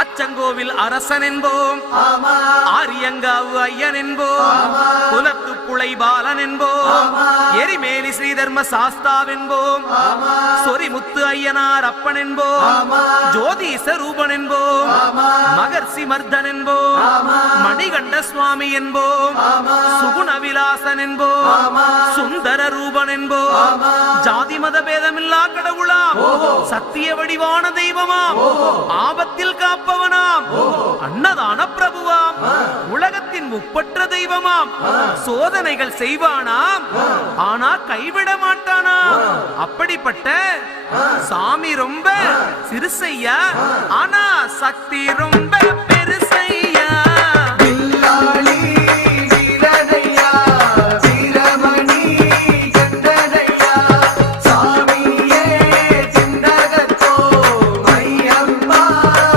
அச்சங்கோவில் அரசன் என்போம், ஆரியங்காவு ஐயன் என்போம், குலத்து புளை பாலன் என்போம், எரிமேலி ஸ்ரீதர்ம சாஸ்தாவென்போம், சொரிமுத்து ஐயனார் அப்பன் என்போம், ஜோதிச ரூபன் என்போம், மகர்ஷி மர்தன் என்போம், மணிகண்ட சுவாமி என்போம், சுகுணவிலாசன் என்போம், சுந்தர ரூபன் என்போம், ஜாதி மத பேதமில்லா கடவுளாம், சத்திய வடிவான தெய்வமாம், ஆபத்தில் காப்பவனாம், அன்னதான பிரபுவாம், உலகத்தின் முப்பற்ற தெய்வமாம், சோதனைகள் செய்வானாம் ஆனா கைவிட மாட்டானாம். அப்படிப்பட்ட சாமி ரொம்ப சிறுசையா ஆனா சக்தி ரொம்ப